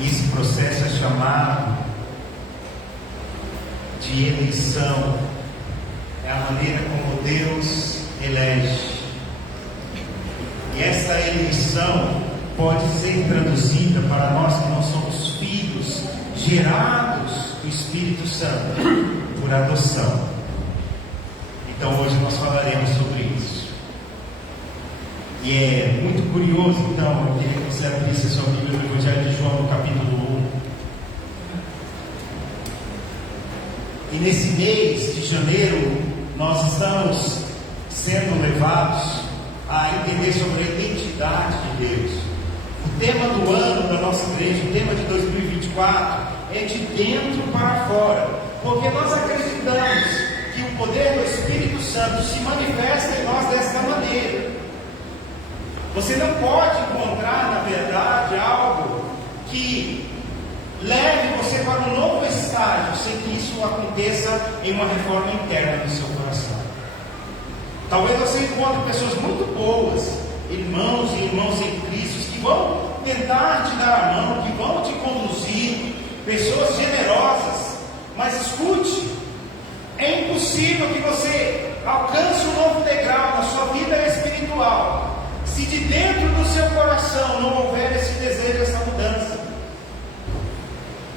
E esse processo é chamado de eleição. É a maneira como Deus elege. E essa eleição pode ser traduzida para nós que não somos filhos gerados do Espírito Santo por adoção. Então hoje nós falaremos sobre isso. E é muito curioso, então, eu queria que você abrisse a sua Bíblia no Evangelho de João, no capítulo 1. E nesse mês de janeiro, nós estamos sendo levados a entender sobre a identidade de Deus. O tema do ano da nossa igreja, o tema de 2024, é de dentro para fora, porque nós acreditamos que o poder do Espírito Santo se manifesta em nós desta maneira. Você não pode encontrar, na verdade, algo que leve você para um novo estágio sem que isso aconteça em uma reforma interna no seu coração. Talvez você encontre pessoas muito boas, irmãos e irmãs em Cristo, que vão tentar te dar a mão, que vão te conduzir, pessoas generosas, mas escute, é impossível que você alcance um novo degrau na sua vida espiritual se de dentro do seu coração não houver esse desejo, essa mudança.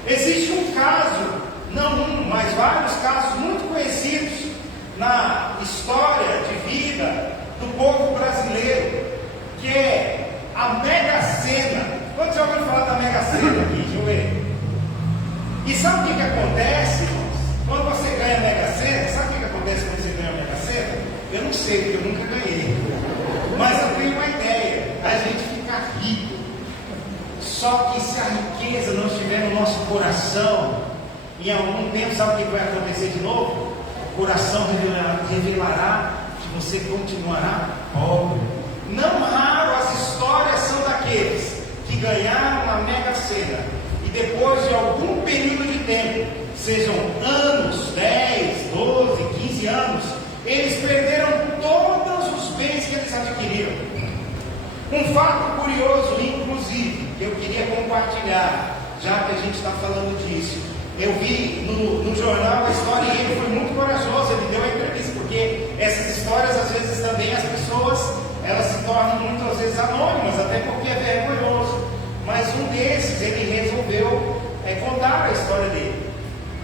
Existe um caso, não um, mas vários casos muito conhecidos na história de vida do povo brasileiro, que é a Mega Sena. Quantos já ouviram falar da Mega Sena aqui? Deixa eu ver. E sabe o que acontece, irmãos? Quando você ganha a Mega Sena, sabe o que acontece quando você ganha a Mega Sena? Eu não sei, porque eu nunca ganhei. Mas eu tenho uma ideia: a gente fica rico. Só que se a riqueza não estiver no nosso coração, em algum tempo, sabe o que vai acontecer de novo? O coração revelará que você continuará pobre. Não raro as histórias são daqueles que ganharam a Mega Sena e depois de algum período de tempo, sejam anos, 10, 12, 15 anos, eles perderam todos os bens que eles adquiriram. Um fato curioso, inclusive, que eu queria compartilhar, já que a gente está falando disso. Eu vi no jornal a história e ele foi muito corajoso, ele deu a entrevista, porque essas histórias, às vezes, também as pessoas, elas se tornam muitas vezes anônimas, até porque é vergonhoso. Mas um desses, ele resolveu contar a história dele.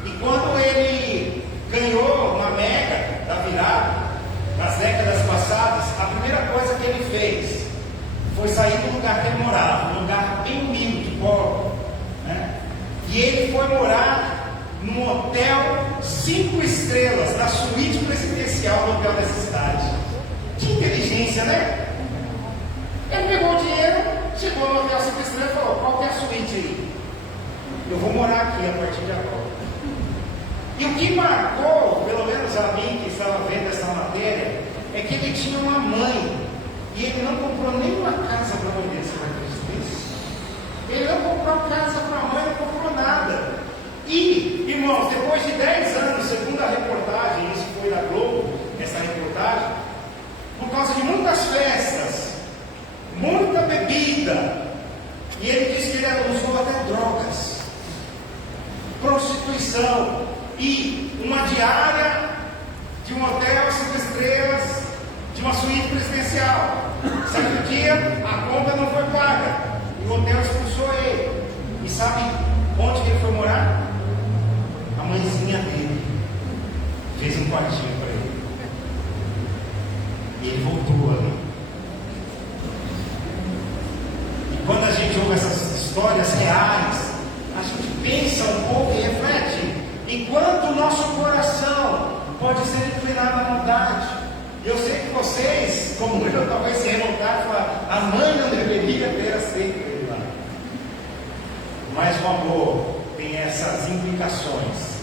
E quando ele ganhou uma mega da virada, nas décadas passadas, a primeira coisa que ele fez foi sair do lugar que ele morava, um lugar bem humilde, pobre, né? E ele foi morar num hotel 5 estrelas, na suíte presidencial do hotel dessa cidade. Que inteligência, né? Ele pegou o dinheiro, chegou no hotel 5 estrelas e falou: qual que é a suíte aí? Eu vou morar aqui a partir de agora. E o que marcou, pelo menos a mim que estava vendo essa matéria, é que ele tinha uma mãe e ele não comprou nenhuma casa para a mãe dele. Você vai acreditar nisso? Ele não comprou casa para a mãe, não comprou nada. E, irmãos, depois de 10 anos, segundo a reportagem, isso foi da Globo, essa reportagem, por causa de muitas festas, muita bebida, e ele disse que ele usou até drogas, prostituição e uma diária de um hotel 5 estrelas, de uma suíte presidencial. Certo dia, a conta não foi paga, o hotel expulsou ele. E sabe onde ele foi morar? A mãezinha dele fez um quartinho para ele. E ele voltou ali. E quando a gente ouve essas histórias reais, a gente pensa um pouco e reflete. Enquanto o nosso coração pode ser inclinado à maldade. Eu sei que vocês, como eu, talvez se revoltaram e falar: a mãe não deveria ter aceito ele lá. Mas o amor tem essas implicações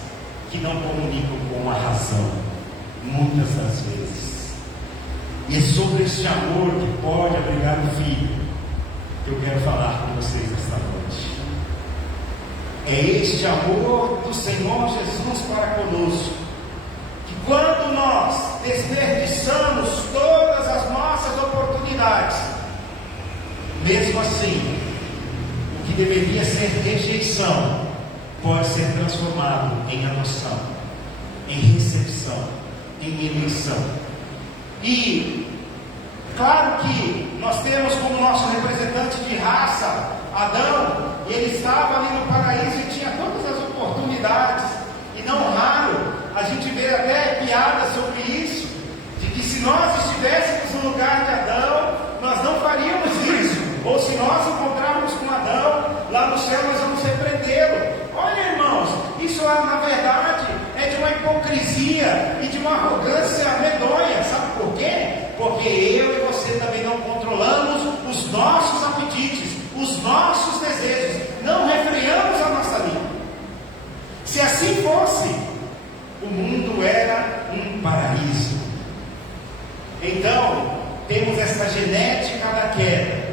que não comunicam com a razão, muitas das vezes. E é sobre esse amor que pode abrigar o filho que eu quero falar com vocês esta noite. É este amor do Senhor Jesus para conosco, que quando nós desperdiçamos todas as nossas oportunidades, mesmo assim, o que deveria ser rejeição pode ser transformado em adoção, em recepção, em eleição. E claro que nós temos como nosso representante de raça Adão, e ele estava ali no paraíso e tinha todas as oportunidades, e não raro a gente vê até piadas sobre isso, de que se nós estivéssemos no lugar de Adão, nós não faríamos isso, ou se nós encontrarmos com Adão lá no céu, nós vamos repreendê-lo. Olha, irmãos, isso na verdade é de uma hipocrisia e de uma arrogância medonha. Sabe por quê? Porque eu e você também não controlamos os nossos apetites, os nossos desejos, não refreamos a nossa língua. Se assim fosse, o mundo era um paraíso. Então, temos essa genética da queda,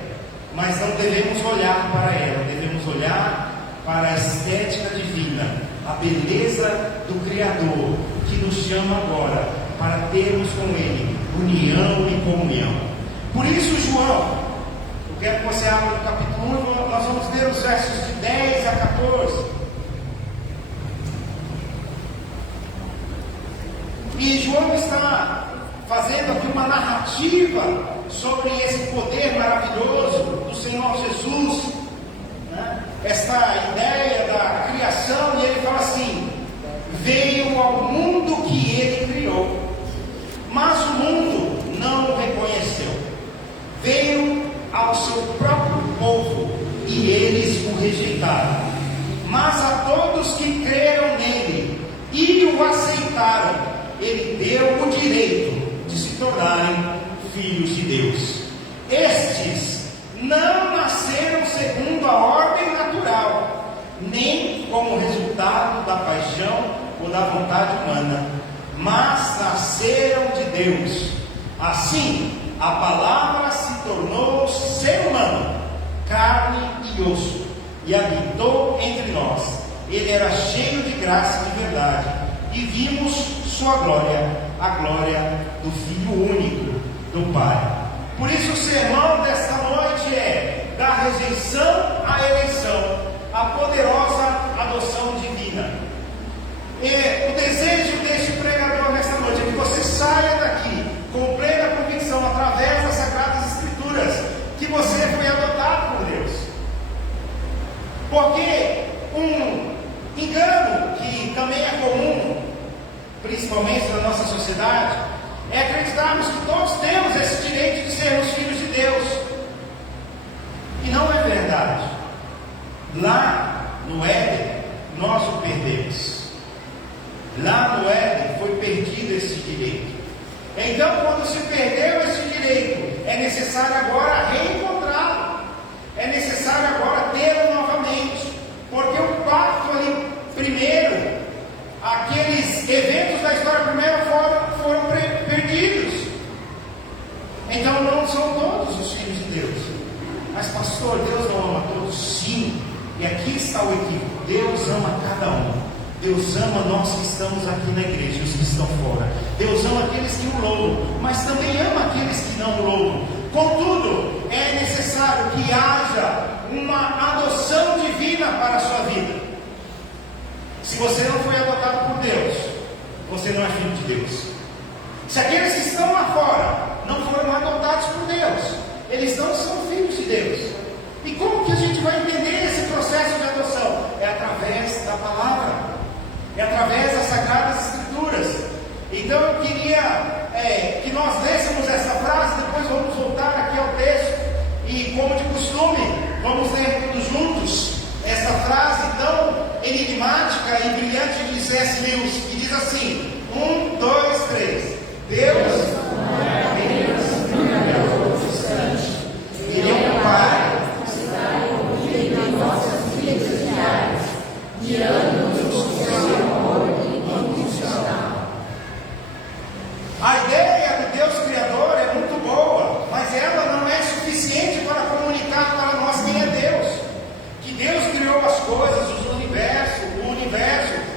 mas não devemos olhar para ela, devemos olhar para a estética divina, a beleza do Criador, que nos chama agora para termos com Ele união e comunhão. Por isso, João, eu quero que você abra o capítulo 1, nós vamos ler os versos de 10 a 14. E João está fazendo aqui uma narrativa sobre esse poder maravilhoso do Senhor Jesus, né? Esta ideia da criação, e ele fala assim: veio ao mundo que ele criou, mas o mundo não o reconheceu. Veio ao seu próprio povo e eles o rejeitaram. Mas a todos que creram nele e o aceitaram, ele deu o direito de se tornarem filhos de Deus. Estes não nasceram segundo a ordem natural, nem como resultado da paixão ou da vontade humana, mas nasceram de Deus. Assim, a palavra se tornou ser humano, carne e osso, e habitou entre nós. Ele era cheio de graça e de verdade, e vimos sua glória, a glória do Filho único do Pai. Por isso o sermão desta noite é da rejeição à eleição, a poderosa adoção divina. E o desejo deste pregador nesta noite é que você saia daqui com plena convicção, através das Sagradas Escrituras, que você foi adotado por Deus. Porque um engano que também é comum, principalmente na nossa sociedade, é acreditarmos que todos temos esse direito de sermos filhos de Deus. E não é verdade. Lá no Éden, nós o perdemos. Lá no Éden foi perdido esse direito. Então, quando se perdeu esse direito, é necessário agora reencontrá-lo. É necessário agora tê-lo novamente. Porque o pacto ali, primeiro, aqueles eventos da história primeiro foram perdidos. Então não são todos os filhos de Deus. Mas pastor, Deus não ama todos? Sim. E aqui está o equívoco. Deus ama cada um. Deus ama nós que estamos aqui na igreja, os que estão fora. Deus ama aqueles que o louvam, mas também ama aqueles que não o louvam. Contudo, é necessário que haja uma adoção divina para a sua vida. Se você não foi adotado por Deus, você não é filho de Deus. Se aqueles que estão lá fora não foram adotados por Deus, eles não são filhos de Deus. E como que a gente vai entender esse processo de adoção? É através da palavra, é através das Sagradas Escrituras. Então eu queria que nós lêssemos essa frase, depois vamos voltar aqui ao texto, e como de costume, vamos ler todos juntos essa frase tão enigmática e brilhante de C.S. Lewis, que diz assim: 1, 2, 3. Deus não é Deus, Ele é o Pai, está envolvido em nossas vidas diárias, guiando-nos com seu amor incondicional. A ideia do Deus Criador é muito boa, mas ela não é suficiente para comunicar para nós quem é Deus. Que Deus criou as coisas, o universo,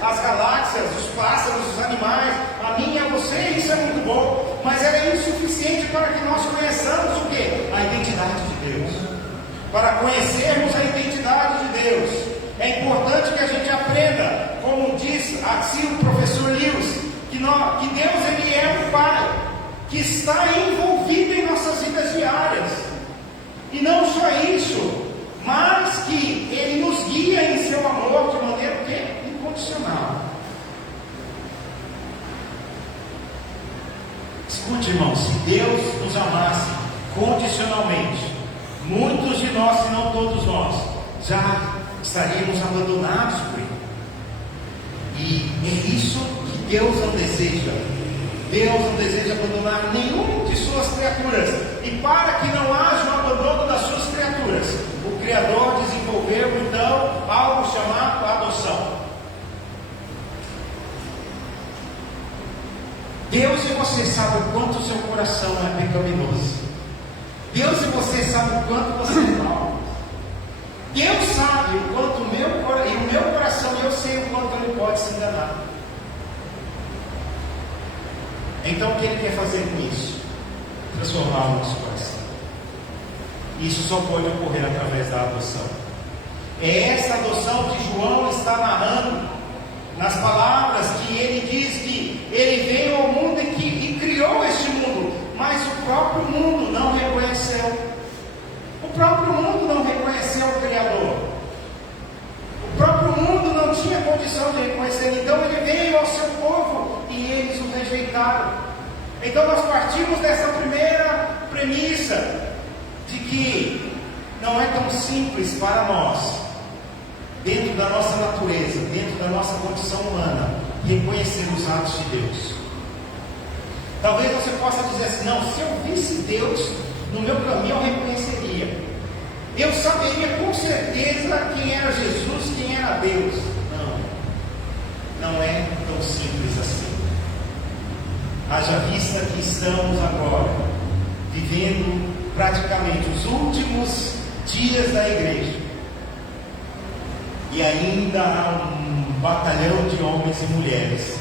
as galáxias, os pássaros, os animais, a mim e a você, isso é muito bom, mas ela é insuficiente para que nós conheçamos o quê? A identidade de Deus. Para conhecermos a identidade que está envolvida em nossas vidas diárias. E não só isso, mas que Ele nos guia em seu amor de maneira incondicional. Escute, irmãos, se Deus nos amasse condicionalmente, muitos de nós, se não todos nós, já estaríamos abandonados por Ele. E é isso que Deus não deseja. Deus não deseja abandonar nenhuma de suas criaturas. E para que não haja um abandono das suas criaturas, o Criador desenvolveu então algo chamado adoção. Deus e você sabem o quanto o seu coração é pecaminoso. Deus e você sabem o quanto você é mau. Deus sabe o quanto o meu coração, eu sei o quanto ele pode se enganar. Então o que Ele quer fazer com isso? Transformar o nosso coração. Isso só pode ocorrer através da adoção. É essa adoção que João está narrando nas palavras que ele diz que ele veio ao mundo e criou este mundo, mas o próprio mundo não reconheceu. O próprio mundo não reconheceu o Criador. O próprio mundo não tinha condição de reconhecer. Então Ele veio ao seu povo e eles o rejeitaram. Então nós partimos dessa primeira premissa de que não é tão simples para nós, dentro da nossa natureza, dentro da nossa condição humana, reconhecer os atos de Deus. Talvez você possa dizer assim: não, se eu visse Deus no meu caminho, eu reconheceria. Eu saberia com certeza quem era Jesus, quem era Deus. Não é tão simples assim. Haja vista que estamos agora vivendo praticamente os últimos dias da igreja. E ainda há um batalhão de homens e mulheres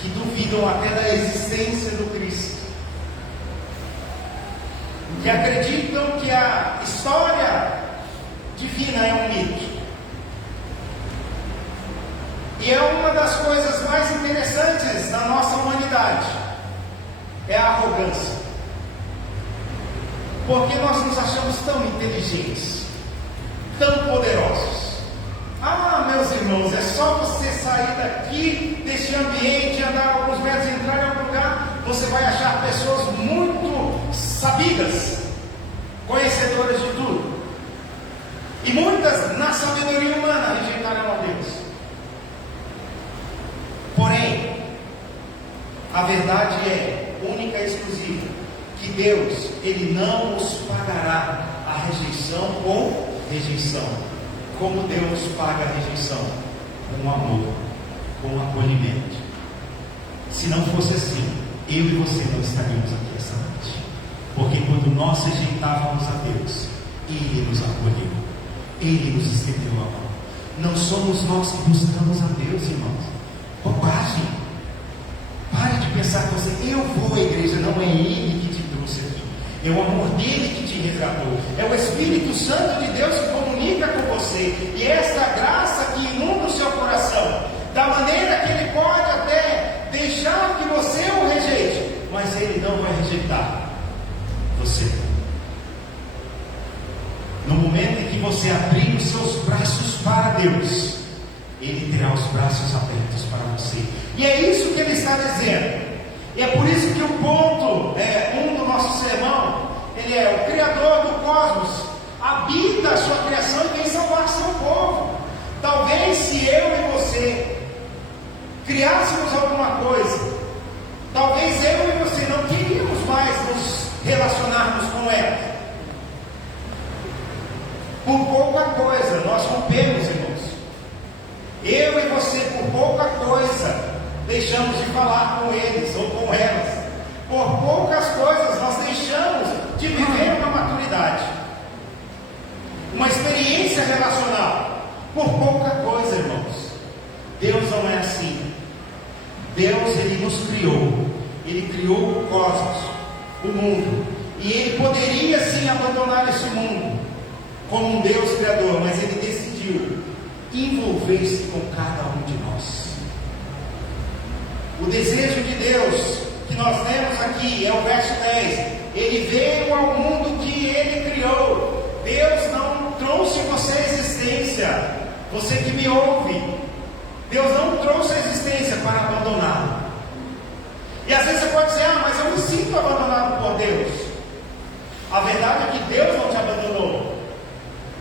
que duvidam até da existência do Cristo, que acreditam que a história divina é um mito. E é uma das coisas mais interessantes da nossa humanidade, é a arrogância. Porque nós nos achamos tão inteligentes, tão poderosos. Ah, meus irmãos, é só você sair daqui, deste ambiente, andar alguns metros, entrar em algum lugar, você vai achar pessoas muito sabidas, conhecedoras de tudo. E muitas, na sabedoria humana, rejeitaram a Deus. Porém, a verdade é única e exclusiva, que Deus, Ele não nos pagará a rejeição com rejeição, como Deus paga a rejeição com amor, com acolhimento. Se não fosse assim, eu e você não estaríamos aqui essa noite. Porque quando nós rejeitávamos a Deus, Ele nos acolheu, Ele nos estendeu a mão. Não somos nós que buscamos a Deus, irmãos. Bobagem. Pare de pensar que você, eu vou à igreja. Não é Ele que te trouxe aqui, é o amor dele que te resgatou, é o Espírito Santo de Deus que comunica com você, e é essa graça que inunda o seu coração, da maneira que Ele pode até deixar que você o rejeite, mas Ele não vai rejeitar você. No momento em que você abrir os seus braços para Deus, Ele terá os braços abertos para você. E é isso que Ele está dizendo. E é por isso que o ponto, do nosso sermão, ele é: o Criador do cosmos habita a sua criação e quer salvar seu povo. Talvez se eu e você criássemos alguma coisa, talvez eu e você não queríamos mais nos relacionarmos com ela. Por pouca coisa nós rompemos, irmãos. Eu e você, por pouca coisa, deixamos de falar com eles ou com elas. Por poucas coisas nós deixamos de viver uma maturidade, uma experiência relacional. Por pouca coisa, irmãos. Deus não é assim. Deus, Ele nos criou. Ele criou o cosmos, o mundo. E Ele poderia sim abandonar esse mundo como um Deus criador, mas Ele decidiu envolver-se com cada um de nós. O desejo de Deus que nós temos aqui aqui, é o verso 10. Ele veio ao mundo que ele criou. Deus não trouxe você à existência. Você que me ouve, Deus não trouxe a existência para abandoná-lo. E às vezes você pode dizer, mas eu me sinto abandonado por Deus. A verdade é que Deus não te abandonou.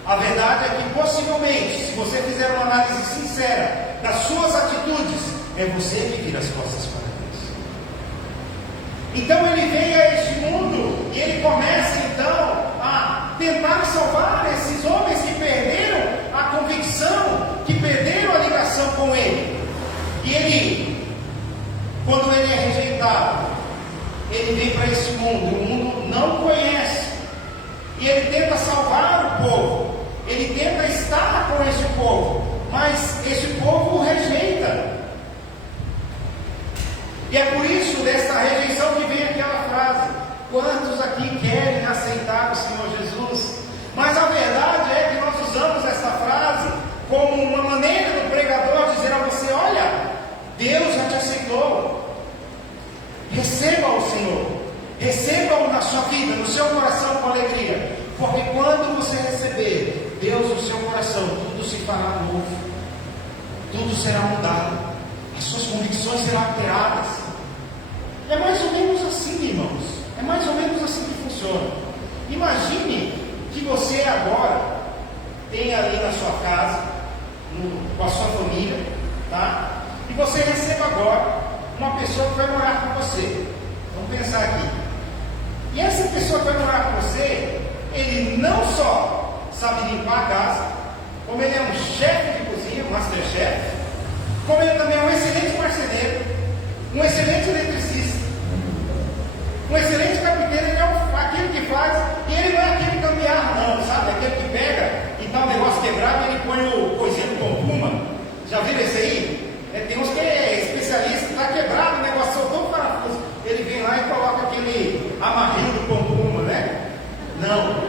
A verdade é que possivelmente, se você fizer uma análise sincera das suas atitudes, é você que vira as costas para Deus. Então ele vem a este mundo e ele começa então a tentar salvar esses homens que perderam a convicção, que perderam a ligação com ele. E ele, quando ele é rejeitado, ele vem para esse mundo, o mundo não conhece, e ele tenta salvar o povo, ele tenta estar com esse povo, mas esse povo o rejeita. E é por isso, dessa rejeição, que vem aquela frase: quantos aqui querem aceitar o Senhor Jesus? Mas a verdade é que nós usamos essa frase como uma maneira do pregador dizer a você: olha, Deus já te aceitou. Receba o Senhor, receba-o na sua vida, no seu coração com alegria, porque quando você receber Deus no seu coração, tudo se fará novo, tudo será mudado, as suas convicções serão alteradas. É mais ou menos assim, irmãos, é mais ou menos assim que funciona. Imagine que você agora tem ali na sua casa, com a sua família, tá? E você receba agora uma pessoa que vai morar com você. Vamos pensar aqui. E essa pessoa que vai morar com você, ele não só sabe limpar a casa, como ele é um chefe de cozinha, um masterchef, como ele também é um excelente marceneiro, um excelente eletricista, um excelente carpinteiro. Ele é aquele que faz, e ele não é aquele gambiarra não, sabe? Aquele que pega e dá um negócio quebrado e ele põe o coisinho com puma. Já viram esse aí? Tem uns que é especialista, está quebrado, o negócio soltou o parafuso, ele vem lá e coloca aquele amarrinho do puma, né? Não.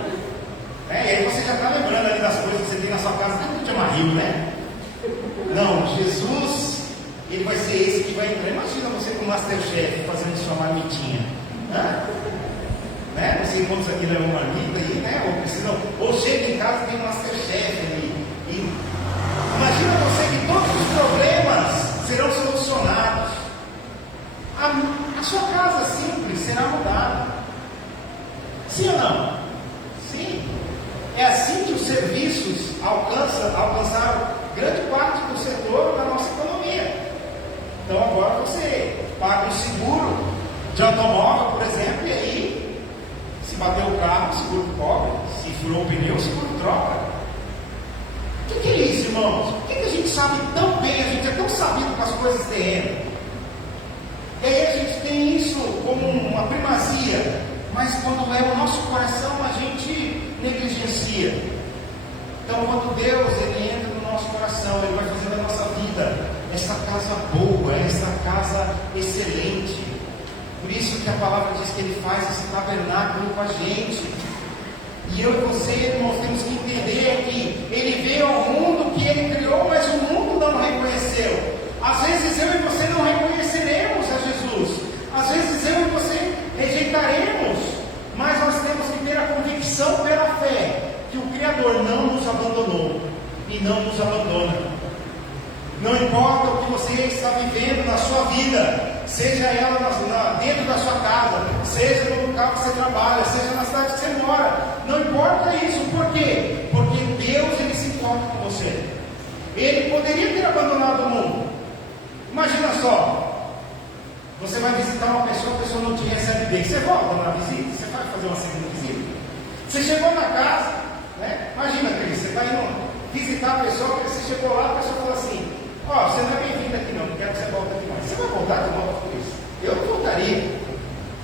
E aí você já está lembrando ali das coisas que você tem na sua casa, tem muito amarrinho, né? Não, Jesus, ele vai ser esse que vai entrar. Imagina você com o Masterchef fazendo sua marmitinha, né? Você encontra aqui na marmita aí, né? Ou chega em casa e tem um Masterchef ali. Imagina você que todos os problemas serão solucionados. A sua casa simples será mudada. Sim ou não? Sim. É assim que os serviços alcançaram grande parte do setor da nossa economia. Então agora você paga um seguro de automóvel, por exemplo, e aí, se bater o carro, o seguro cobre. Se furou o pneu, o seguro troca. O que é isso, irmãos? Por que a gente sabe tão bem, a gente é tão sabido com as coisas terrenas? E aí a gente tem isso como uma primazia, mas quando é o nosso coração a gente negligencia. Então quando Deus ele entra no nosso coração, ele vai fazer da nossa vida essa casa boa, essa casa excelente. Por isso que a palavra diz que ele faz esse tabernáculo com a gente. E eu e você, irmãos, temos que entender que ele veio ao mundo que ele criou, mas o mundo não reconheceu. Às vezes eu e você não reconheceremos a Jesus. Às vezes eu e você rejeitaremos. Mas nós temos que ter a convicção pela fé que o Criador não nos abandonou e não nos abandona. Não importa o que você está vivendo na sua vida, seja ela dentro da sua casa, seja no local que você trabalha, seja na cidade que você mora, não importa isso. Por quê? Porque Deus ele se importa com você. Ele poderia ter abandonado o mundo. Imagina só, você vai visitar uma pessoa, a pessoa não te recebe bem, você volta na visita, você vai fazer uma segunda visita. Você chegou na casa, né? Imagina, Cris, você está indo visitar a pessoa, você chegou lá, a pessoa fala assim: você não é bem-vindo aqui não quero que você volte aqui mais. Você vai voltar de novo por isso? Eu não voltaria.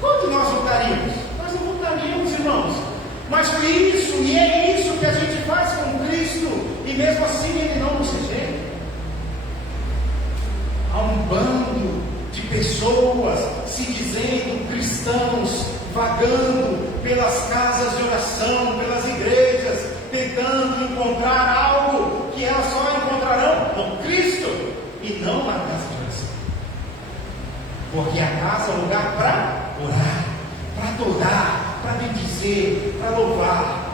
Quando nós voltaríamos? Nós não voltaríamos, irmãos. Mas foi isso, e é isso que a gente faz com Cristo, e mesmo assim Ele não nos rejeita. Há um bando de pessoas se dizendo cristãos, vagando pelas casas de oração, pelas igrejas, tentando encontrar algo que elas só encontrarão no Cristo e não na casa de oração. Porque a casa é o lugar para orar. adorar, para bendizer, para louvar.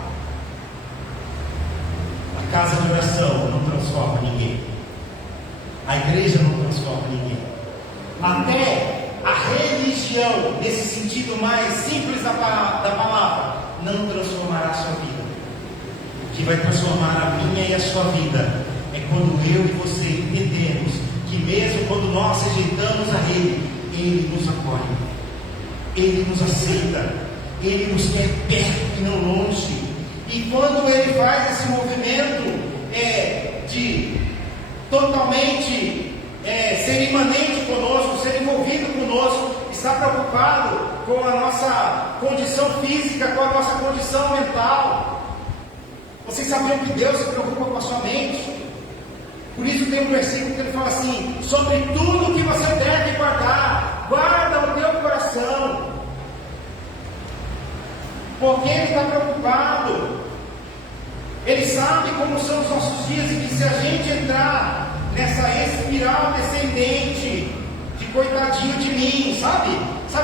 A casa de oração não transforma ninguém. A igreja não transforma ninguém. Até a religião, nesse sentido mais simples da palavra, não transformará a sua vida. O que vai transformar a minha e a sua vida é quando eu e você entendemos que mesmo quando nós rejeitamos a Ele nos acolhe, Ele nos aceita, Ele nos quer perto e não longe. E quando Ele faz esse movimento de totalmente ser imanente conosco, ser envolvido conosco, está preocupado com a nossa condição física, com a nossa condição mental. Vocês sabiam que Deus se preocupa com a sua mente? Por isso tem um versículo que ele fala assim: sobre tudo que você deve guardar, guarda o teu coração, porque Ele está preocupado. Ele sabe como são os nossos dias, e que se a gente entrar nessa espiral descendente de coitadinho de mim, sabe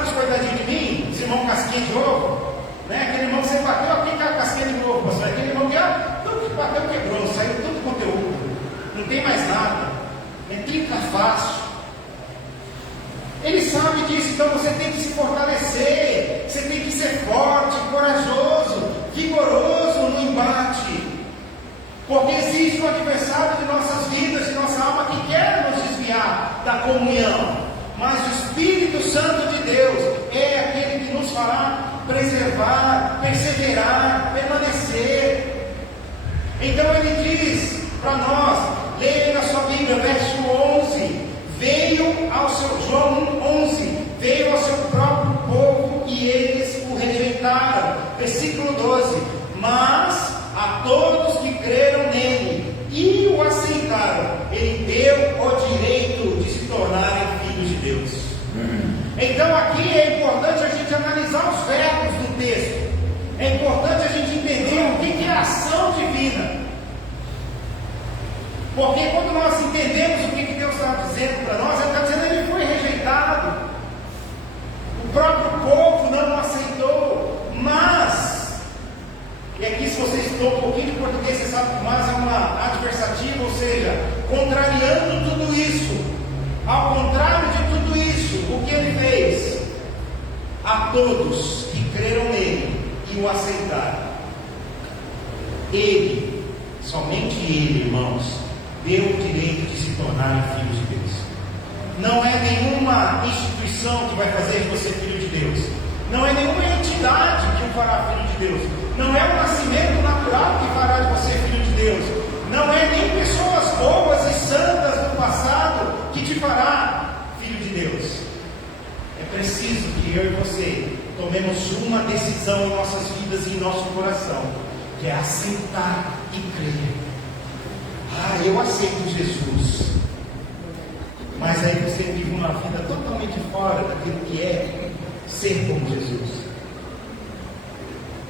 os coitadinhos de mim? Esse irmão casquinha de ovo, né? Aquele irmão que você bateu aqui com a casquinha de ovo, pastor. Aquele irmão que tudo que bateu quebrou, saiu todo o conteúdo, não tem mais nada, trinca fácil. Ele sabe disso, então você tem que se fortalecer, você tem que ser forte, corajoso, vigoroso no embate, porque existe um adversário de nossas vidas, de nossa alma, que quer nos desviar da comunhão, mas o Espírito Santo de Deus é aquele que nos fará preservar, perseverar, permanecer. Então ele diz para nós, leia na sua Bíblia, verso 11, João 11, veio ao seu próprio povo e eles o rejeitaram. Versículo 12, mas a todos que creram nele e o aceitaram, ele deu o direito de se tornarem filhos de Deus. Então aqui é importante a gente analisar os verbos do texto. É importante a gente entender o que é ação divina. Porque quando nós entendemos o que Deus está dizendo para nós, Ele está dizendo que ele foi rejeitado. O próprio povo não o aceitou. Mas, e aqui se você estudou um pouquinho de português, você sabe que mas é uma adversativa, ou seja, contrariando tudo isso. Ao contrário de tudo isso, o que ele fez? A todos que creram nele e o aceitaram, ele, somente ele, irmãos, deu o direito de se tornarem filhos de Deus. Não é nenhuma instituição que vai fazer de você filho de Deus. Não é nenhuma entidade que o fará filho de Deus. Não é o nascimento natural que fará de você filho de Deus. Não é nem pessoas boas e santas do passado que te fará filho de Deus. É preciso que eu e você tomemos uma decisão em nossas vidas e em nosso coração, que é aceitar e crer. Eu aceito Jesus, mas aí você vive uma vida totalmente fora daquilo que é ser como Jesus.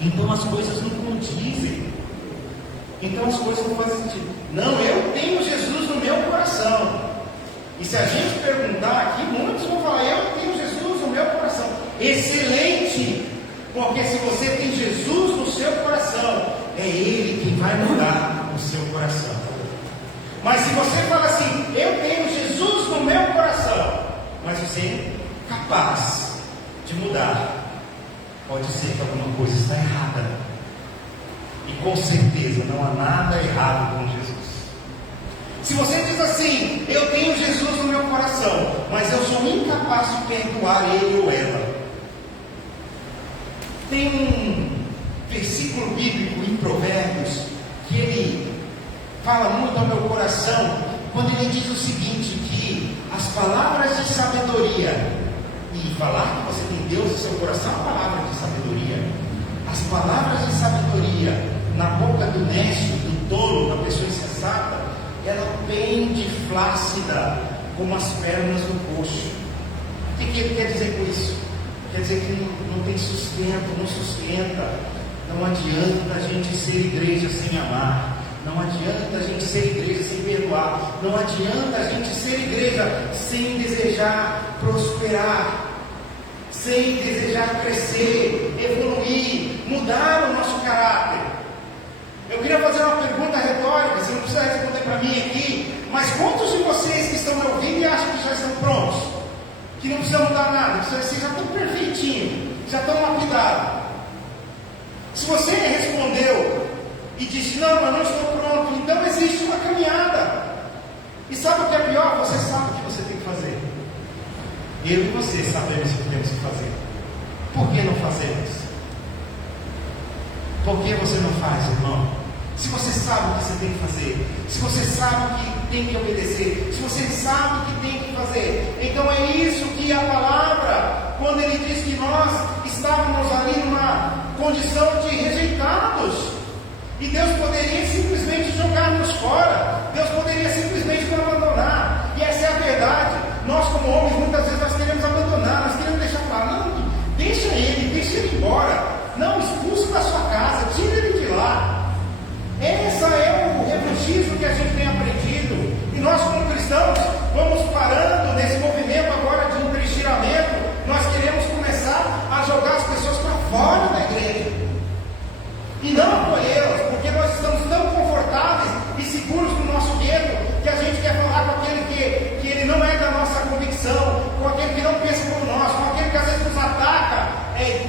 Então as coisas não condizem, então as coisas não fazem sentido. Não, eu tenho Jesus no meu coração. E se a gente perguntar aqui, muitos vão falar: eu tenho Jesus no meu coração. Excelente, porque se você tem Jesus no seu coração, é Ele quem vai mudar o seu coração. Mas se você fala assim: eu tenho Jesus no meu coração, mas você é capaz de mudar, pode ser que alguma coisa está errada. E com certeza não há nada errado com Jesus. Se você diz assim: eu tenho Jesus no meu coração, mas eu sou incapaz de perdoar ele ou ela. Tem um versículo bíblico em Provérbios que ele fala muito ao meu coração, quando ele diz o seguinte: que as palavras de sabedoria, e falar que você tem Deus no seu coração é uma palavra de sabedoria, as palavras de sabedoria na boca do nécio, do tolo, da pessoa insensata, ela pende flácida como as pernas do coxo. O que ele quer dizer com isso? Quer dizer que não tem sustento, não sustenta. Não adianta a gente ser igreja sem amar. Não adianta a gente ser igreja sem perdoar. Não adianta a gente ser igreja sem desejar prosperar, sem desejar crescer, evoluir, mudar o nosso caráter. Eu queria fazer uma pergunta retórica, você não precisa responder para mim aqui, mas quantos de vocês que estão me ouvindo e acham que já estão prontos? Que não precisam mudar nada, que vocês já estão perfeitinhos, já estão lapidados? Se você respondeu e disse, não, eu não estou pronto, então existe uma caminhada. E sabe o que é pior? Você sabe o que você tem que fazer. Eu e você sabemos o que temos que fazer. Por que não fazemos? Por que você não faz, irmão? Se você sabe o que você tem que fazer, se você sabe o que tem que obedecer, se você sabe o que tem que fazer, então é isso que a palavra, quando ele diz que nós estávamos ali numa condição de rejeitados, e Deus poderia simplesmente jogar-nos fora, Deus poderia simplesmente nos abandonar, e essa é a verdade. Nós como homens, muitas vezes nós queremos abandonar, nós queremos deixar para lá, não, deixa ele embora, não, expulsa da sua casa, tira ele de lá. Esse é o refugismo que a gente tem aprendido, e nós como cristãos vamos parando nesse movimento agora de entrincheiramento. Nós queremos começar a jogar as pessoas para fora da igreja e não acolhê-las, porque nós estamos tão confortáveis e seguros no nosso gueto que a gente quer falar com aquele que ele não é da nossa convicção, com aquele que não pensa como nós, com aquele que às vezes nos ataca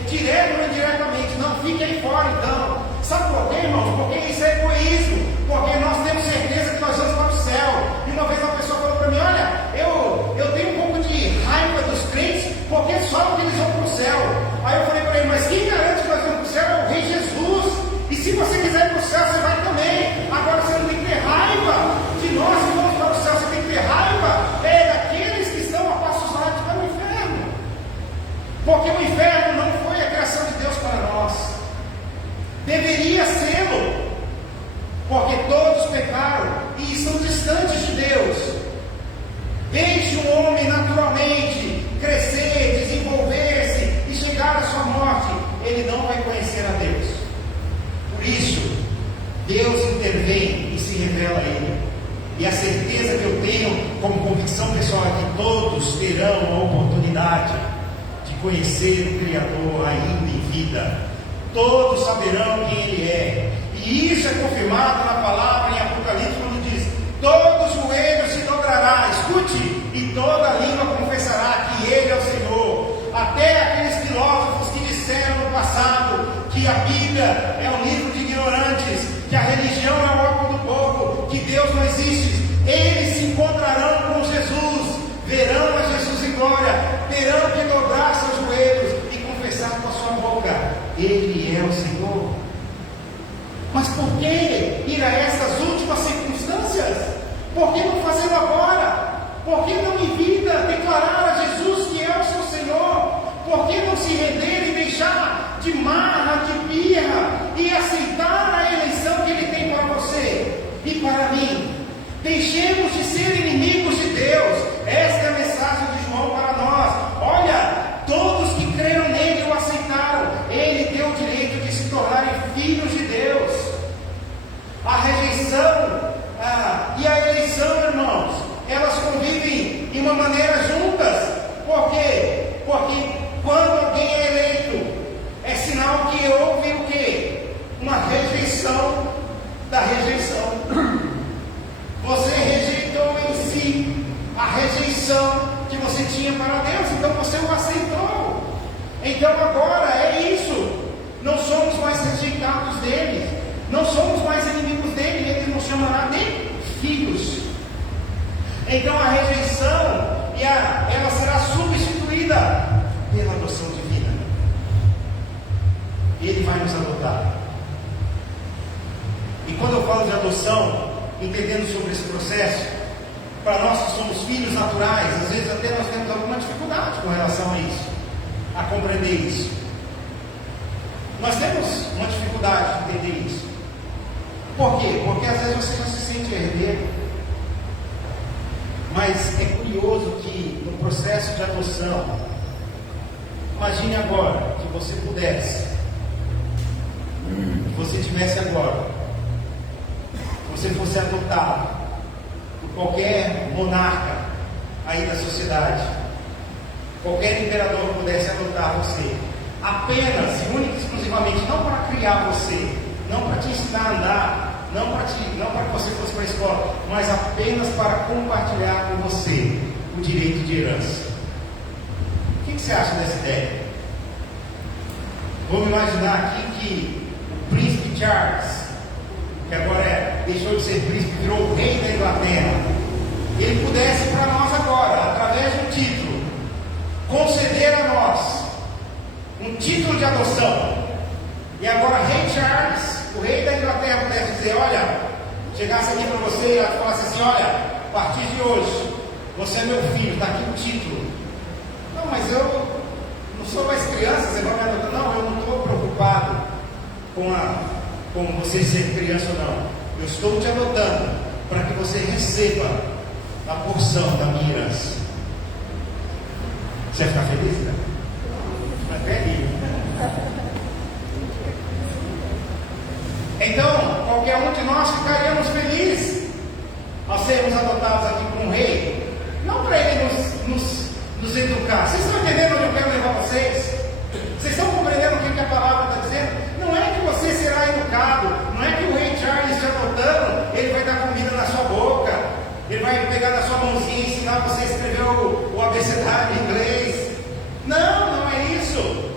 direto ou indiretamente. Não, fique aí fora então. Sabe por quê, irmãos? Porque isso é egoísmo, porque nós temos certeza que nós vamos para o céu. E uma vez uma pessoa falou para mim, olha, eu tenho um pouco de raiva dos crentes, porque só que eles vão para o céu. Aí eu falei para ele, mas quem garante que nós vamos para o céu é o Rei Jesus. E se você quiser ir para o céu, você vai também. Agora você não tem que ter raiva de nós que vamos para o céu, você tem que ter raiva daqueles que estão a passos largos para o inferno. Porque o inferno não foi a criação de Deus para nós. Deveria sê-lo, porque todos pecaram e estão distantes de Deus. Deixe o homem naturalmente crescer, desenvolver-se e chegar à sua morte, ele não vai conhecer a Deus. Por isso, Deus intervém e se revela a ele. E a certeza que eu tenho como convicção pessoal é que todos terão a oportunidade de conhecer o Criador ainda em vida. Todos saberão quem Ele é. E isso é confirmado na palavra em Apocalipse, quando diz, todo joelho se dobrará, escute, e toda língua confessará que Ele é o Senhor. Até aqueles filósofos que disseram no passado que a Bíblia é um livro de ignorantes, que a religião é o ópio do povo, que Deus não existe, eles se encontrarão com Jesus, verão a Jesus em glória, terão que dobrar seus joelhos e confessar com a sua boca, Ele é o Senhor. Mas por que ir a estas últimas circunstâncias? Por que não fazê-lo agora? Por que não em vida declarar a Jesus que é o seu Senhor? Por que não se render e deixar de marra, de birra e aceitar a eleição que Ele tem para você e para mim? Deixemos de ser inimigos de Deus. Esta é a mensagem de João para nós. Olha, todos que creram nele o aceitaram. Ele deu o direito de se tornarem filhos de Deus. A rejeição e a eleição, irmãos, elas convivem de uma maneira juntas. Por quê? Porque quando alguém é eleito, é sinal que houve o quê? Uma rejeição da rejeição. Você rejeitou em si a rejeição que você tinha para Deus, então você o aceitou. Então agora é isso. Não somos mais rejeitados dele, não somos mais inimigos dele, ele nos chamará de filhos. Então a rejeição ela será substituída pela adoção divina. Ele vai nos adotar. E quando eu falo de adoção, entendendo sobre esse processo, para nós que somos filhos naturais, às vezes até nós temos alguma dificuldade com relação a isso, a compreender isso. Nós temos uma dificuldade de entender isso. Por quê? Porque às vezes você já se sente herdeiro. Mas é curioso que no processo de adoção, imagine agora que você pudesse, que você tivesse agora, que você fosse adotado por qualquer monarca aí da sociedade, qualquer imperador pudesse adotar você, apenas, única e exclusivamente, não para criar você, não para te ensinar a andar, não para que você fosse para a escola, mas apenas para compartilhar com você o direito de herança. O que você acha dessa ideia? Vamos imaginar aqui que o príncipe Charles, que agora deixou de ser príncipe, virou o rei da Inglaterra, ele pudesse para nós agora, através de um título, conceder a nós um título de adoção. E agora rei Charles, o rei da Inglaterra, pudesse dizer, olha, chegasse aqui para você e falasse assim, olha, a partir de hoje, você é meu filho, está aqui o título. Não, mas eu não sou mais criança, você vai me adotar. Não, eu não estou preocupado com você ser criança ou não. Eu estou te adotando para que você receba a porção da minha herança. Você vai ficar feliz, né? Até rir. Então, qualquer um de nós ficaríamos felizes ao sermos adotados aqui por um rei. Não para ele nos educar. Vocês estão entendendo onde eu quero levar vocês? Vocês estão compreendendo o que a palavra está dizendo? Não é que você será educado, não é que o rei Charles te adotando, ele vai dar comida na sua boca, ele vai pegar na sua mãozinha e ensinar você a escrever o abecedário em inglês. Não é isso.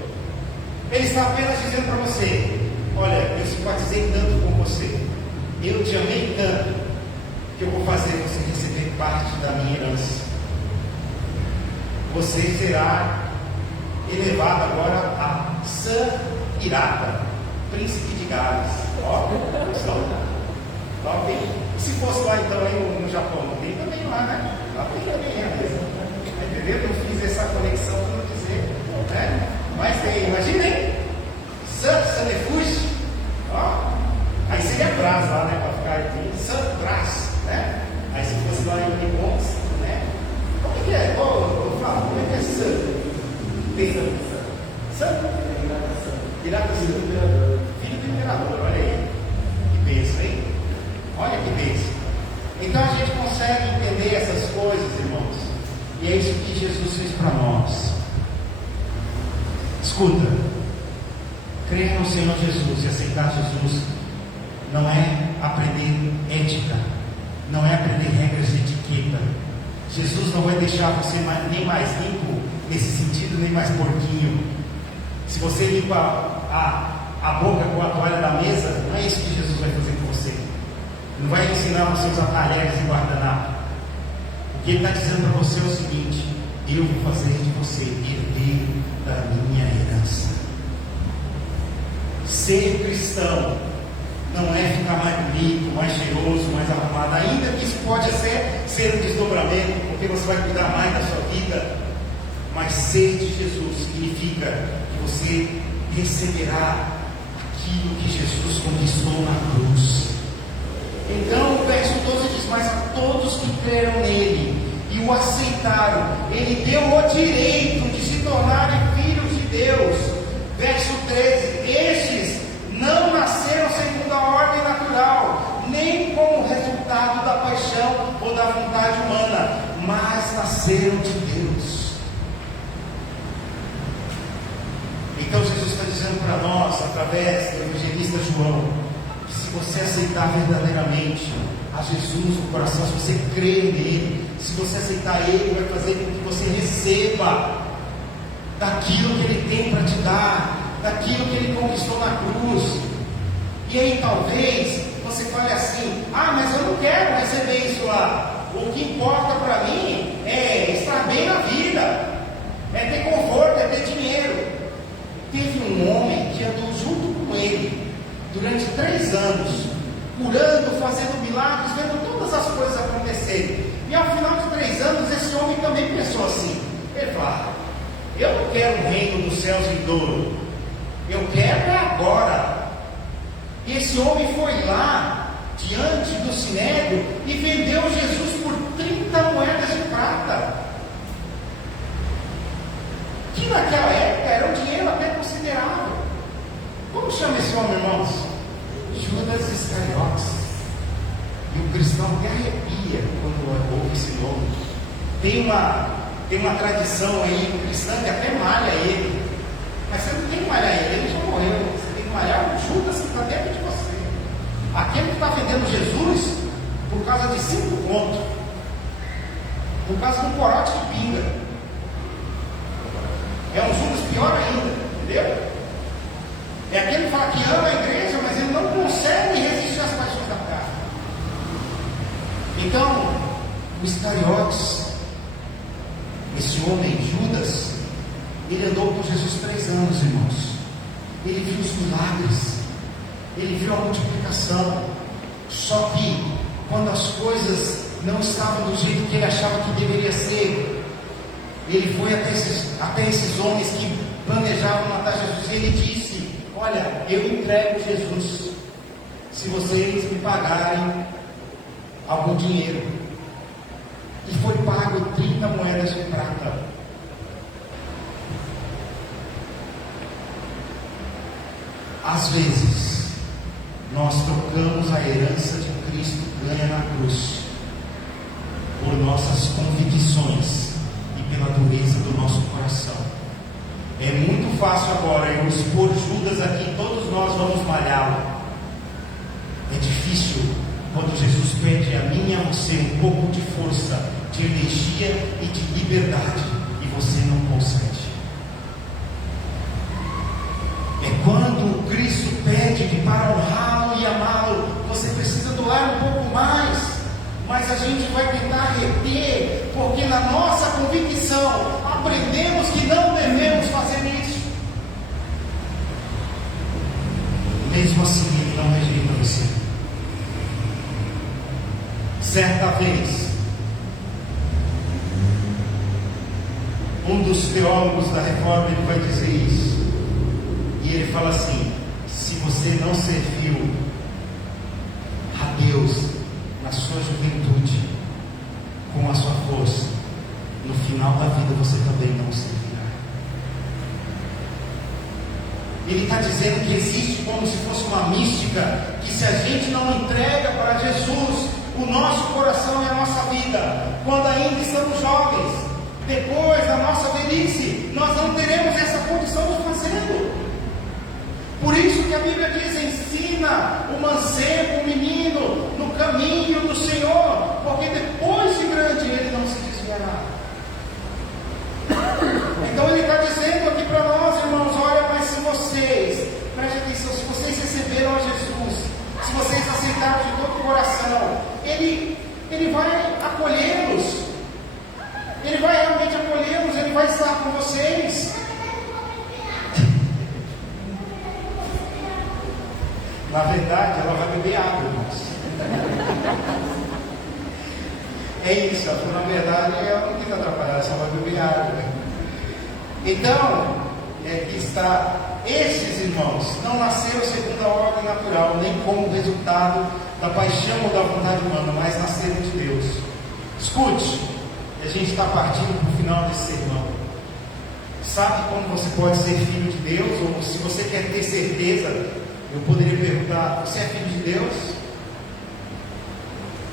Ele está apenas dizendo para você, olha, eu simpatizei tanto com você, eu te amei tanto, que eu vou fazer você receber parte da minha herança. Você será elevado agora a Sir Hirata, príncipe de Gales. Ó, top. Se fosse lá então aí no Japão, não tem também lá, né? Lá tem também, entendeu? Eu fiz essa conexão para não dizer, né? Mas tem, imagina, hein? Sanefuji, ó. Aí seria Brás lá, né? Para ficar aqui, San Brás, né? Aí se fosse lá em Libons, né? O que é? Flávio, como é que é San? San? Hirata, filho do imperador, olha aí. Que bênção, hein? Olha que bênção. Então a gente consegue entender essas coisas, irmãos. E é isso que Jesus fez para nós. Escuta, crer no Senhor Jesus e aceitar Jesus não é aprender ética, não é aprender regras de etiqueta. Jesus não vai deixar você nem mais limpo nesse sentido, nem mais porquinho. Se você limpa a boca com a toalha da mesa, não é isso que Jesus vai fazer com você. Não vai ensinar você a usar talheres e guardanapo. O que ele está dizendo para você é o seguinte: eu vou fazer de você herdeiro da minha herança. Ser cristão não é ficar mais bonito, mais cheiroso, mais arrumado, ainda que isso pode ser um desdobramento, porque você vai cuidar mais da sua vida. Mas ser de Jesus significa que você receberá aquilo que Jesus conquistou na cruz. Então o verso 12 diz: mas a todos que creram nele e o aceitaram, ele deu o direito de se tornarem filhos de Deus. Verso 13: estes não nasceram segundo a ordem natural, nem como resultado da paixão ou da vontade humana, mas nasceram de Deus. Então Jesus está dizendo para nós, através do evangelista João, que se você aceitar verdadeiramente a Jesus no coração, se você crer nele, se você aceitar ele, vai fazer com que você receba daquilo que ele tem para te dar, daquilo que ele conquistou na cruz. E aí talvez você fale assim: ah, mas eu não quero receber isso lá. O que importa para mim é estar bem na vida, é ter conforto, é ter dinheiro. Teve um homem que andou junto com ele durante 3 anos, curando, fazendo milagres, vendo todas as coisas acontecerem. E ao final de 3 anos, esse homem também pensou assim. Ele falou: eu não quero o reino dos céus vindouro, eu quero é agora. E esse homem foi lá, diante do sinédrio, e vendeu Jesus por 30 moedas de prata, que naquela época era um dinheiro até considerável. Como chama esse homem, irmãos? Judas Iscariotes. E o cristão até arrepia quando ouve esse nome. Tem Tem uma tradição aí cristã que até malha ele. Mas você não tem que malhar ele já morreu. Você tem que malhar o Judas que está dentro de você. Aquele que está vendendo Jesus por causa de 5 contos. Por causa de um corote de pinga. É um Judas pior ainda, entendeu? É aquele que fala que ama a igreja, mas ele não consegue resistir às paixões da carne. Então, o Iscariotes, esse homem, Judas, ele andou com Jesus 3 anos, irmãos. Ele viu os milagres, ele viu a multiplicação. Só que, quando as coisas não estavam do jeito que ele achava que deveria ser, ele foi até esses homens que planejavam matar Jesus e ele disse: olha, eu entrego Jesus se vocês me pagarem algum dinheiro. E foi pago 30 moedas de prata. Às vezes nós trocamos a herança de Cristo ganha na cruz por nossas convicções e pela dureza do nosso coração. É muito fácil agora eu expor Judas aqui, todos nós vamos malhá-lo. É difícil quando Jesus pede a mim e a você um pouco de força, de energia e de liberdade, e você não consegue. É quando Cristo pede que para honrá-lo e amá-lo, você precisa doar um pouco mais, mas a gente vai tentar reter, porque na nossa convicção aprendemos que não devemos fazer isso. Mesmo assim, ele não rejeita você. Certa vez, um dos teólogos da Reforma ele vai dizer isso, e ele fala assim: se você não serviu a Deus na sua juventude com a sua força, no final da vida você também não servirá. Ele está dizendo que existe como se fosse uma mística, que se a gente não entrega para Jesus o nosso coração e a nossa vida, quando ainda estamos jovens, depois da nossa velhice, nós não teremos essa condição de fazê-lo. Por isso que a Bíblia diz: ensina o mancebo, o menino, no caminho do Senhor, porque depois de grande ele não se desviará. Então ele está dizendo aqui para nós, irmãos: olha, mas se vocês, preste atenção, se vocês receberam a Jesus, se vocês aceitaram de todo o coração, Ele vai acolhê-los, Ele vai realmente acolhê-los, Ele vai estar com vocês. Na verdade, ela vai beber água, irmãos. É isso, na verdade, ela não tenta atrapalhar, ela só vai beber água. Então, aqui está: esses irmãos não nasceram segundo a ordem natural, nem como resultado da paixão ou da vontade humana, mas nasceram de Deus. Escute, a gente está partindo para o final desse sermão. Sabe como você pode ser filho de Deus? Ou se você quer ter certeza, eu poderia perguntar: você é filho de Deus?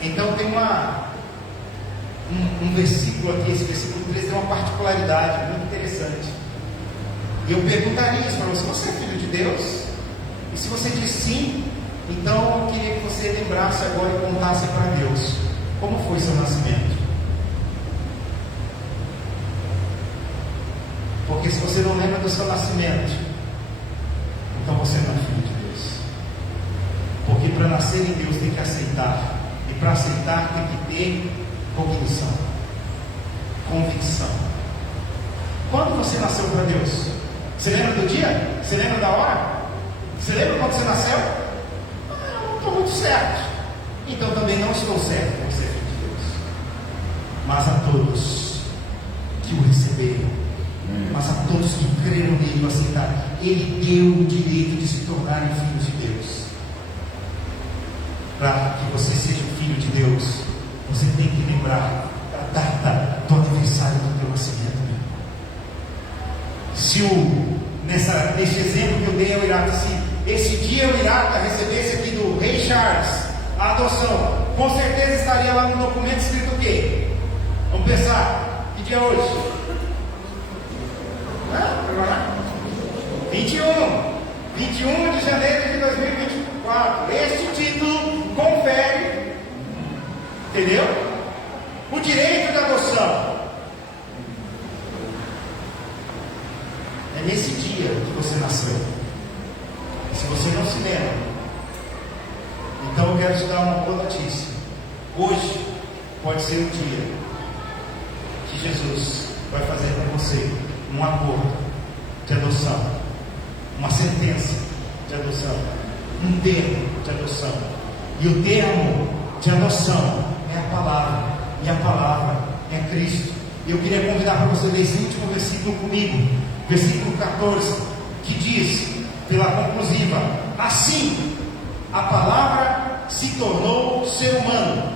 Então tem um versículo aqui, esse versículo 13 tem uma particularidade muito interessante. E eu perguntaria isso para você: você é filho de Deus? E se você diz sim, então eu queria que você lembrasse agora e contasse para Deus como foi seu nascimento. Porque se você não lembra do seu nascimento, então você não é filho de Deus. Porque para nascer em Deus tem que aceitar, e para aceitar tem que ter cognição, convicção. Quando você nasceu para Deus? Você lembra do dia? Você lembra da hora? Você lembra quando você nasceu? Eu não estou muito certo. Então também não estou certo por ser filho de Deus. Mas a todos que o receberam, mas a todos que creram nele e o aceitaram, ele deu o direito de se tornarem filhos de Deus. Para que você seja um filho de Deus, você tem que lembrar da data do aniversário do teu nascimento. Se nesse exemplo que eu dei ao Irata, se esse dia o Irata recebesse aqui do rei Charles a adoção, com certeza estaria lá no documento escrito o quê? Vamos pensar: que dia dia hoje? 21 de janeiro de 2024. Este título confere, entendeu? O direito de adoção. É nesse dia que você nasceu. Se você não se lembra, então eu quero te dar uma boa notícia. Hoje pode ser o dia que Jesus vai fazer com você um acordo de adoção, uma sentença de adoção, um termo de adoção. E o termo de adoção é a palavra, e a palavra é Cristo. E eu queria convidar para você ler esse último versículo comigo, versículo 14, que diz, pela conclusiva: assim a palavra se tornou ser humano,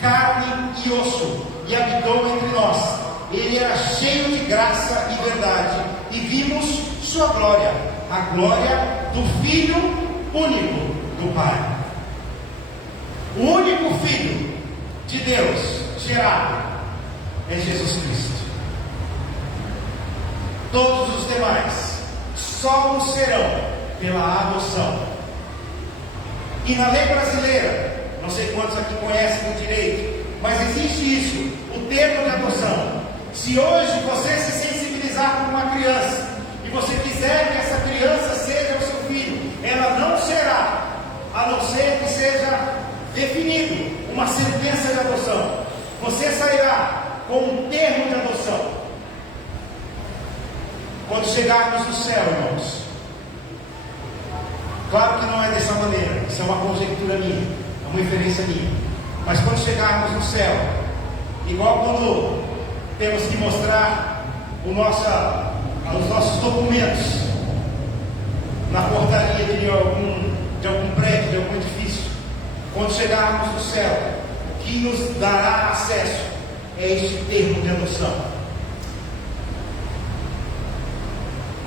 carne e osso, e habitou entre nós. Ele era cheio de graça e verdade, e vimos sua glória, a glória do Filho único do Pai. O único Filho de Deus gerado é Jesus Cristo. Todos os demais só o serão pela adoção. E na lei brasileira, não sei quantos aqui conhecem o direito, mas existe isso, o termo de adoção. Se hoje você se sensibilizar por uma criança e você quiser que essa criança seja o seu filho, ela não será, a não ser que seja definido uma sentença de adoção. Você sairá com um termo de adoção quando chegarmos no céu, irmãos. Claro que não é dessa maneira, isso é uma conjectura minha, é uma inferência minha. Mas quando chegarmos no céu, igual quando temos que mostrar os nossos documentos na portaria de algum prédio, de algum edifício, quando chegarmos no céu, o que nos dará acesso é este termo de adoção.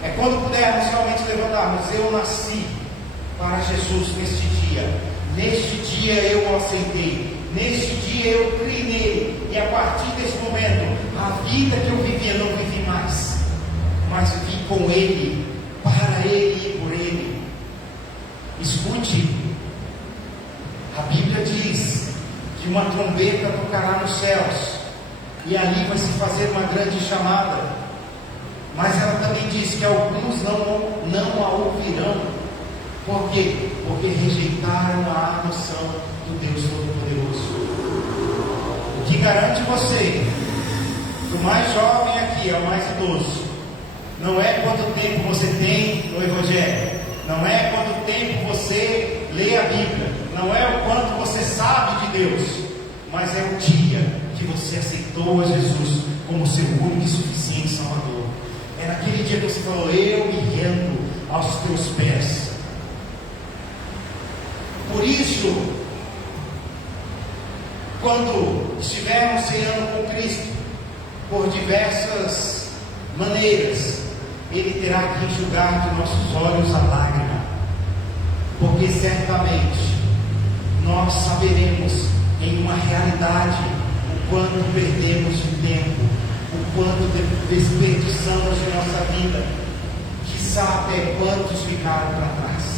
É quando pudermos realmente levantarmos: eu nasci para Jesus neste dia. Neste dia eu o aceitei. Neste dia eu criei nele. E a partir desse momento, a vida que eu vivia não vivi mais, mas vivi com ele, para ele e por ele. Escute, a Bíblia diz que uma trombeta tocará nos céus, e ali vai se fazer uma grande chamada. Mas ela também diz que alguns não a ouvirão. Por quê? Porque rejeitaram a adoção do Deus Todo-Poderoso. O que garante você, do mais jovem aqui ao mais idoso, não é quanto tempo você tem no Evangelho, não é quanto tempo você lê a Bíblia, não é o quanto você sabe de Deus, mas é o dia que você aceitou a Jesus como seu único e suficiente Salvador. É naquele dia que você falou: eu me rendo aos teus pés. Por isso, quando estivermos ceando com Cristo, por diversas maneiras, Ele terá que enxugar de nossos olhos a lágrima, porque certamente nós saberemos em uma realidade o quanto perdemos de tempo, o quanto desperdiçamos de nossa vida, quiçá até quantos ficaram para trás.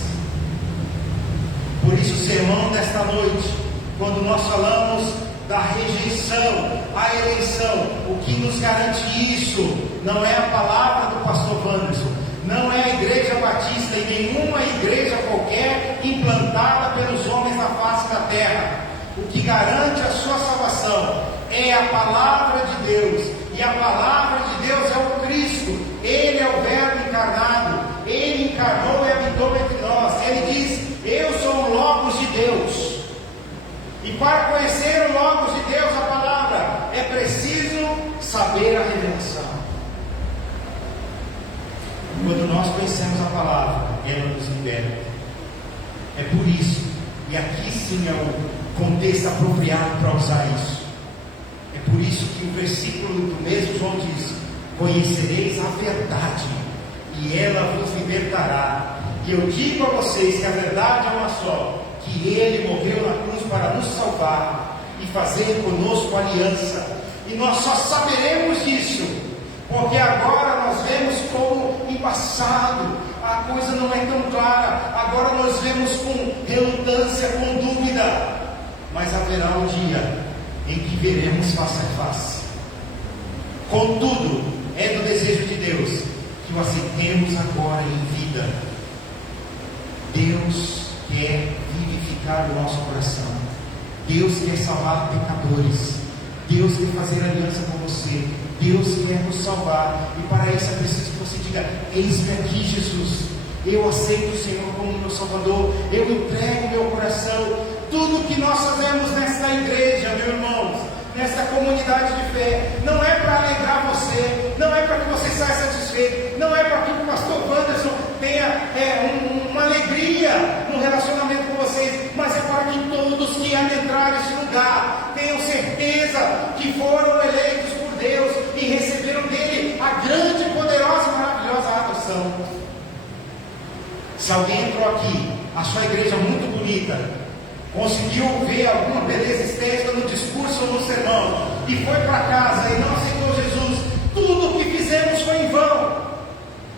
Por isso o sermão desta noite, quando nós falamos da rejeição à eleição, o que nos garante isso não é a palavra do pastor Wanderson, não é a igreja batista e nenhuma igreja qualquer implantada pelos homens na face da terra. O que garante a sua salvação é a palavra de Deus, e a palavra de Deus é o Cristo. Ele é o Verbo encarnado, Ele encarnou e habitou entre nós. Ele diz: eu sou o Logos de Deus. E para conhecer o Logos de Deus, a palavra, é preciso saber a revelação. Quando nós conhecemos a palavra, ela nos liberta. É por isso, e aqui sim é o contexto apropriado para usar isso. É por isso que o versículo do mesmo João diz: conhecereis a verdade, e ela vos libertará. E eu digo a vocês que a verdade é uma só, que Ele morreu na cruz para nos salvar e fazer conosco aliança. E nós só saberemos disso porque agora nós vemos como embaçado, a coisa não é tão clara. Agora nós vemos com relutância, com dúvida, mas haverá um dia em que veremos face a face. Contudo, é do desejo de Deus que o aceitemos agora em vida. Deus quer vivificar o nosso coração. Deus quer salvar pecadores. Deus quer fazer aliança com você. Deus quer nos salvar. E para isso é preciso que você diga: eis-me aqui, Jesus. Eu aceito o Senhor como meu Salvador. Eu entrego meu coração. Tudo que nós fazemos nesta igreja, meus irmãos, nesta comunidade de fé, não é para alegrar você, não é para que você saia satisfeito, não é para que o pastor Wanderson tenha uma alegria no relacionamento com vocês, mas é para que todos que adentraram esse lugar tenham certeza que foram eleitos por Deus e receberam dele a grande, poderosa e maravilhosa adoção. Se alguém entrou aqui, achou a igreja muito bonita, conseguiu ver alguma beleza estética no discurso ou no sermão, e foi para casa e não aceitou Jesus, tudo o que fizemos foi em vão.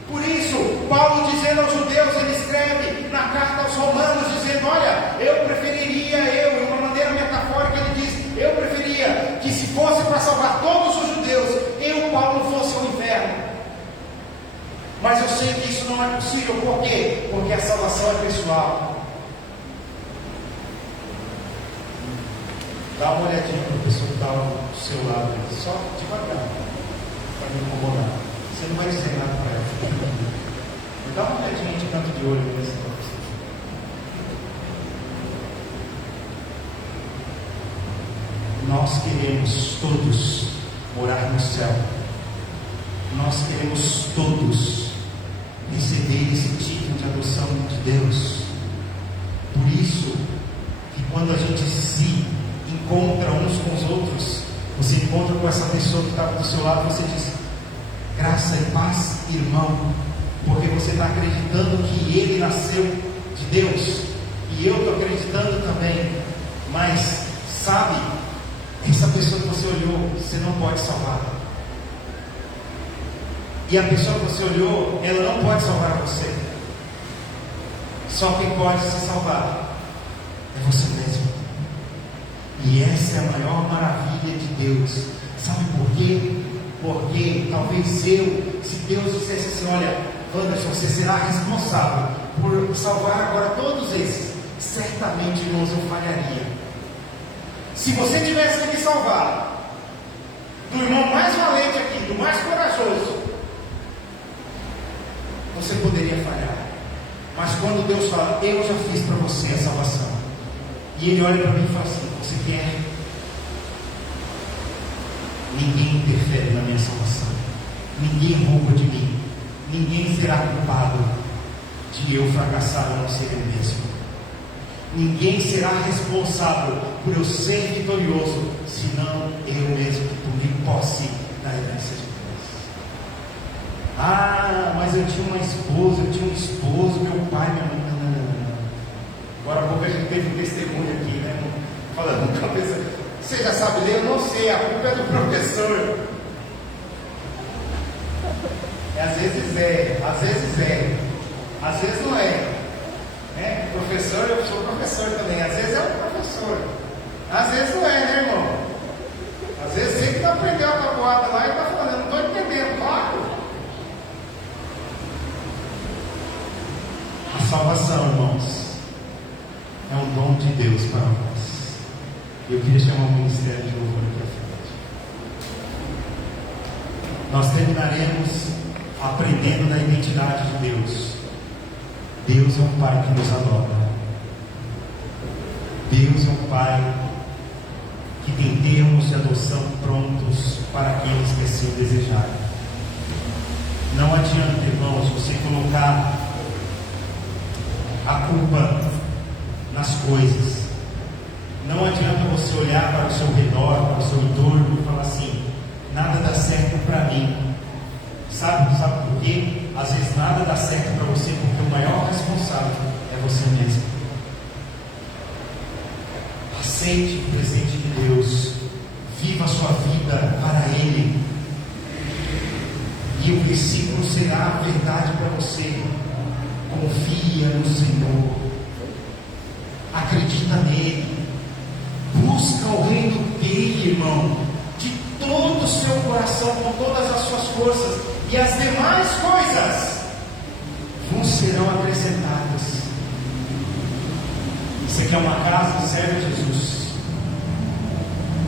Por isso, Paulo, dizendo aos judeus, ele escreve na carta aos Romanos, dizendo: olha, eu preferiria, de uma maneira metafórica, ele diz: eu preferia que, se fosse para salvar todos os judeus, eu, Paulo, fosse ao inferno. Mas eu sei que isso não é possível. Por quê? Porque a salvação é pessoal. Dá uma olhadinha para o pessoal que está ao seu lado, só devagar, para não incomodar. Você não vai dizer nada para ela. Dá uma olhadinha de canto de olho nesse negócio. Nós queremos todos morar no céu. Nós queremos todos receber esse título de adoção de Deus. Por isso, que quando a gente se encontra uns com os outros, você encontra com essa pessoa que está do seu lado, você diz: graça e paz, irmão, porque você está acreditando que ele nasceu de Deus, e eu estou acreditando também. Mas sabe, essa pessoa que você olhou, você não pode salvar, e a pessoa que você olhou, ela não pode salvar você. Só quem pode se salvar é você mesmo. E essa é a maior maravilha de Deus. Sabe por quê? Porque talvez se Deus dissesse assim: olha, Wanderson, você será responsável por salvar agora todos esses, certamente, irmãos, eu falharia. Se você tivesse que me salvar do irmão mais valente aqui, do mais corajoso, você poderia falhar. Mas quando Deus fala: eu já fiz para você a salvação, e Ele olha para mim e fala assim: você quer? Ninguém interfere na minha salvação, ninguém rouba de mim, ninguém será culpado de eu fracassar ou não ser eu mesmo. Ninguém será responsável por eu ser vitorioso, senão eu mesmo, que tomei posse da herança de Deus. Ah, mas eu tinha uma esposa, eu tinha um esposo, meu pai, minha mãe. Não. Agora há pouco a gente teve um testemunho aqui, né? Falando, cabeça, você já sabe ler? Eu não sei, a culpa é do professor. Às vezes às vezes não é. Professor, eu sou professor também. Às vezes é um professor, às vezes não é, né, irmão? Às vezes você que não aprendeu a tabuada lá e está falando: eu não estou entendendo, claro. A salvação, irmãos, é um dom de Deus para nós. Eu queria chamar o ministério de louvor para frente. Nós terminaremos aprendendo da identidade de Deus. Deus é um Pai que nos adora. Deus é um Pai que tem termos de adoção prontos para aqueles que assim desejarem. Não adianta, irmãos, você colocar a culpa nas coisas. Não adianta você olhar para o seu redor, para o seu entorno e falar assim: nada dá certo para mim. Sabe por quê? Às vezes nada dá certo para você porque o maior responsável é você mesmo. Aceite o presente de Deus, viva a sua sua vida para Ele. E o versículo será a verdade para você. Confia no Senhor, acredita nele, busca o reino dele, irmão, de todo o seu coração, com todas as suas forças, e as demais coisas serão acrescentadas. Você quer uma casa? Serve a Jesus.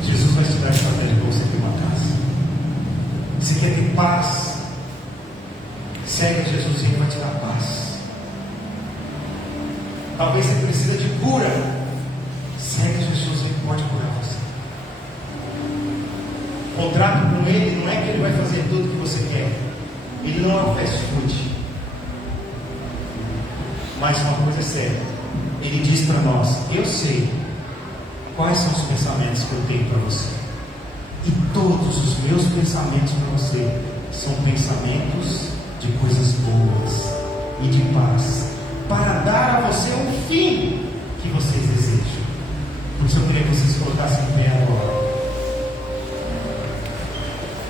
Jesus vai te dar estratégia para você ter uma casa. Você quer ter paz? Segue a Jesus e Ele vai te dar paz. Talvez você precisa de cura. Segue a Jesus e Ele pode curar você. O contrato com Ele não é que Ele vai fazer tudo o que você quer. Ele não é um fast food. Mas uma coisa é séria. Ele diz para nós: eu sei quais são os pensamentos que eu tenho para você. E todos os meus pensamentos para você são pensamentos de coisas boas e de paz, para dar a você um fim que vocês desejam. Por isso eu queria que vocês colocassem em pé.